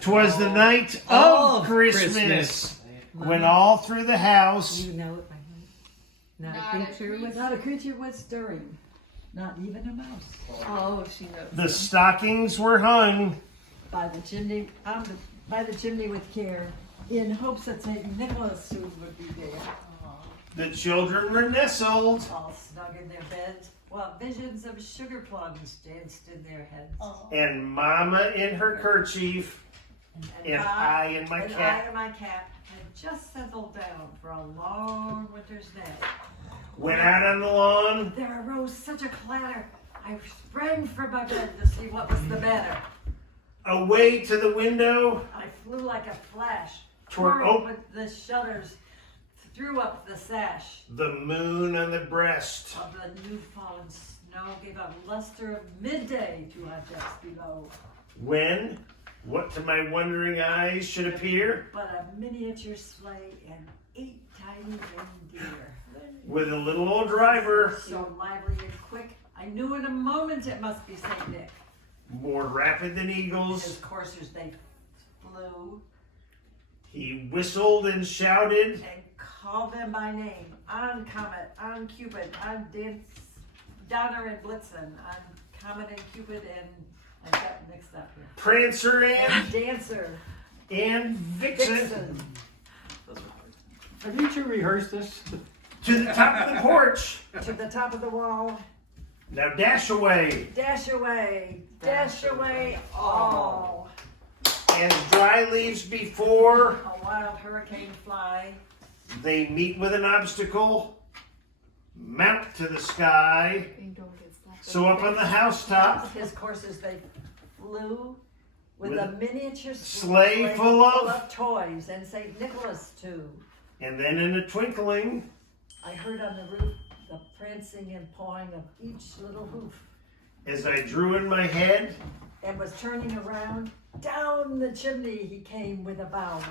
'Twas the night of Christmas. When all through the house. You know it by heart. Not a creature was stirring. Not even a mouse. Oh, she knows. The stockings were hung. By the chimney, with care, in hopes that St. Nicholas soon would be there. The children were nestled. All snug in their beds, while visions of sugar plums danced in their heads. And Mama in her kerchief. And I in my and cap. I in my cap had just settled down for a long winter's nap. Went out on the lawn. There arose such a clatter. I sprang from my bed to see what was the matter. Away to the window. I flew like a flash, Toward tore open the shutters, threw up the sash. The moon on the breast. Of the new fallen snow gave a luster of midday to our decks below. When, what to my wondering eyes should appear, But a miniature sleigh and 8 tiny reindeer. with a little old driver, So lively and quick, I knew in a moment it must be St. Nick. more rapid than His eagles. coursers they flew He whistled and shouted. and called them by name. On Comet, on Cupid, on Donner and Blitzen, on Comet and Cupid, and I got mixed up here. Prancer And Dancer, and Vixen. Vixen. Have you two rehearsed this? To the top of the porch. To the top of the wall, Now dash away. dash away all. As dry leaves before, A wild hurricane fly, they meet with an obstacle. Mount to the sky. You don't get slapped. So up on the housetop, his coursers they flew with a miniature sleigh full of toys and St. Nicholas too. and then in a twinkling, I heard on the roof the prancing and pawing of each little hoof, as I drew in my head, and was turning around. Down the chimney he came with a bound,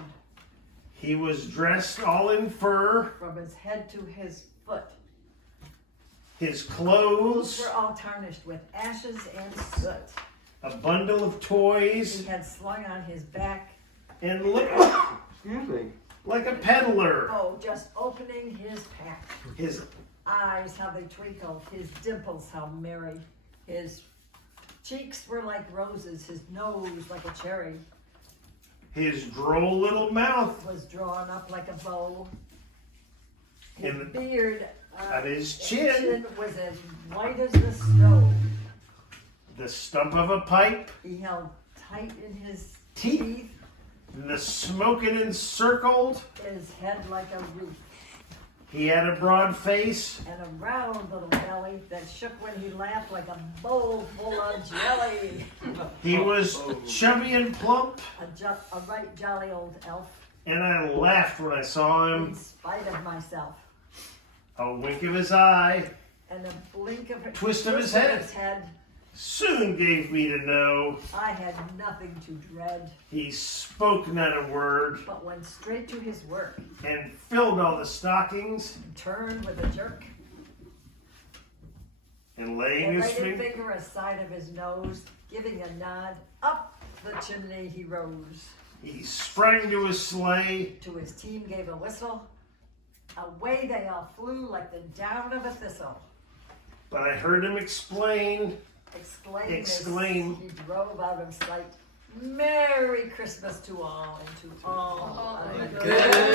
he was dressed all in fur. from his head to his foot. His clothes, Were all tarnished with ashes and soot. a bundle of He toys, had slung on his back, and looked Excuse me. like a peddler. oh, just opening his pack. His Eyes, how they twinkled, his dimples, how merry. His cheeks were like roses, his nose like a cherry. his droll little mouth Was drawn up like a bow. His And beard on his chin, was as white as the snow. the stump of a pipe, He held tight in his Teeth. teeth, and the smoking encircled. his head like a roof, He had a broad face, and a round little belly that shook when he laughed like a bowl full of jelly. he was chubby and plump, A right jolly old elf, and I laughed when I saw in him. spite of myself. A wink of his eye And a blink of Twist of his head. soon gave me to know I had nothing to dread, he spoke not a word, but went straight to his work, and filled all the stockings, and turned with a jerk, and laying and his laid a finger. finger aside of his nose, giving a nod, up the chimney he rose. He sprang to his sleigh, To his team gave a whistle, away they all flew like the down of a thistle. but I heard him explain. Exclaim as he drove out of sight, Merry Christmas to all, and to all a good